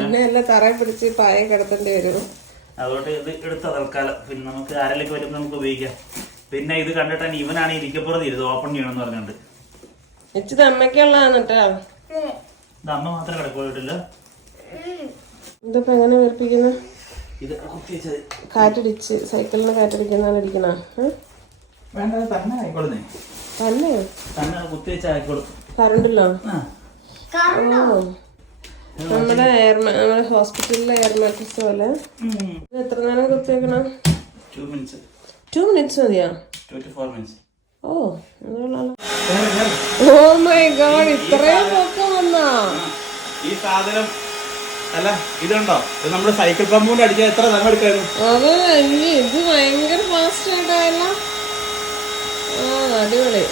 എന്നെ എല്ലാം തറയിൽ പിടിച്ച് പായ കിടത്തേണ്ടി വരും. അതുകൊണ്ട് ഇത് എടുത്ത തൽക്കാലം പിന്നെ നമുക്ക് ആരെങ്കിലും വരുമ്പോൾ നമുക്ക് ഉപയോഗിക്കാം. പിന്നെ ഇത് കണ്ടിട്ടാണ് ഇവനാണ് ഇരിക്കപ്പുറത്ത് ഇരുത് ഓപ്പൺ ചെയ്യണമെന്ന് പറഞ്ഞിട്ടുണ്ട്. ഇച്ചിരി അമ്മയ്ക്കുള്ളതാണ് കേട്ടോ. ഇത് അമ്മ മാത്രമേ കിടക്കില്ല. ഇതിപ്പോ എങ്ങനെ വീർപ്പിക്കുന്ന ഇത് കാറ്റടിച്ച് സൈക്കിളിന് കാറ്റടിക്കുന്ന ഇരിക്കണ തന്നെ തന്നെ കുത്തിവെച്ച് ആയിക്കോളും. കറണ്ടല്ലോ. നമ്മുടെ ഹോസ്പിറ്റലിലെ എയർ മാട്രസ് പോലെ. എത്ര നേരം കുത്തിവെക്കണം? 2 minutes. 2 minutes മതിയോ? 2 to 4 minutes. Oh my God, ഇത്രയും പൊക്കം വന്നാ ഈ സാധനം. അല്ല ഇതുണ്ടോ, ഇത് നമ്മുടെ സൈക്കിൾ പമ്പ് കൊണ്ട് അടിച്ചാൽ എത്ര സമയം എടുക്കായിരുന്നു? അത് ഇത് ഭയങ്കര ഫാസ്റ്റ് ആയിട്ടായല്ലോ. അടിപൊളി.